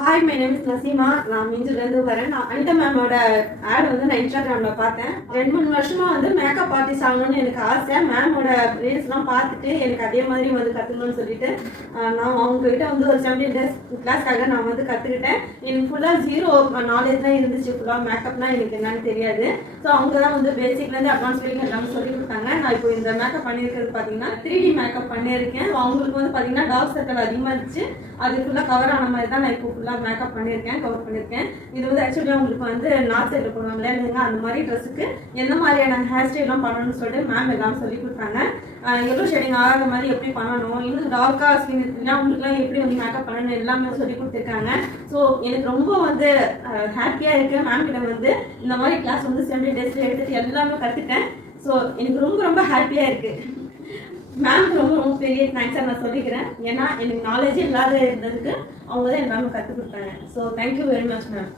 Hi, my name is Naseema. நான் மிஞ்சிலேருந்து வரேன். நான் அனிதா மேமோட ஆட் வந்து நான் இன்ஸ்டாகிராமில் பார்த்தேன். 2-3 வருஷமாக வந்து மேக்கப் ஆர்டிஸ்ட் ஆகணும்னு எனக்கு ஆசை. மேமோட ரீல்ஸ்லாம் பார்த்துட்டு எனக்கு அதே மாதிரி வந்து கற்றுக்கணும்னு சொல்லிட்டு நான் அவங்ககிட்ட வந்து ஒரு 17 டேஸ் கிளாஸ்க்காக நான் வந்து கற்றுக்கிட்டேன். எனக்கு ஃபுல்லாக ஜீரோ நாலேஜ் தான் இருந்துச்சு. ஃபுல்லாக மேக்கப்னால் எனக்கு என்னன்னு தெரியாது. ஸோ அவங்க தான் வந்து பேசிக்லேருந்து அட்வான்ஸ் வரைக்கும் எல்லாமே சொல்லி கொடுத்தாங்க. நான் இப்போ இந்த மேக்கப் பண்ணியிருக்கிறது பார்த்தீங்கன்னா 3D மேக்கப் பண்ணியிருக்கேன். அவங்களுக்கு வந்து பார்த்தீங்கன்னா டார்க் சர்க்கிள் அதிகமாக இருந்துச்சு. அது ஃபுல்லாக கவர் ஆன மாதிரி தான் நான் இப்போ ஃபுல்லாக மேக்கப் பண்ணியிருக்கேன், கவர் பண்ணியிருக்கேன். இது வந்து ஆக்சுவலி உங்களுக்கு வந்து நார்த் சைடில் போடுவாங்களே இல்லைங்க, அந்த மாதிரி ட்ரெஸ்ஸுக்கு எந்த மாதிரியான ஹேர் ஸ்டைலாம் பண்ணணும்னு சொல்லிட்டு மேம் எல்லாம் சொல்லி கொடுத்தாங்க. எல்லோ ஷேடிங் ஆகாத மாதிரி எப்படி பண்ணணும், இன்னும் டார்க்காக ஸ்கின் இருக்குன்னா அவங்களுக்குலாம் எப்படி வந்து மேக்கப் பண்ணணும் எல்லாமே சொல்லி கொடுத்துருக்காங்க. ஸோ எனக்கு ரொம்ப வந்து ஹாப்பியாக இருக்குது. மேம் கிட்ட வந்து இந்த மாதிரி கிளாஸ் வந்து 7 டேஸில் எடுத்துகிட்டு எல்லாமே கற்றுட்டேன். ஸோ எனக்கு ரொம்ப ரொம்ப ஹாப்பியாக இருக்குது. மேம் ரொம்ப ரொம்ப பெரிய தேங்க்ஸாக நான் சொல்லிக்கிறேன். ஏன்னா எனக்கு நாலேஜே இல்லாத இருந்ததுக்கு அவங்க தான் எல்லாமே கற்றுக் கொடுத்தாங்க. So thank you very much ma'am.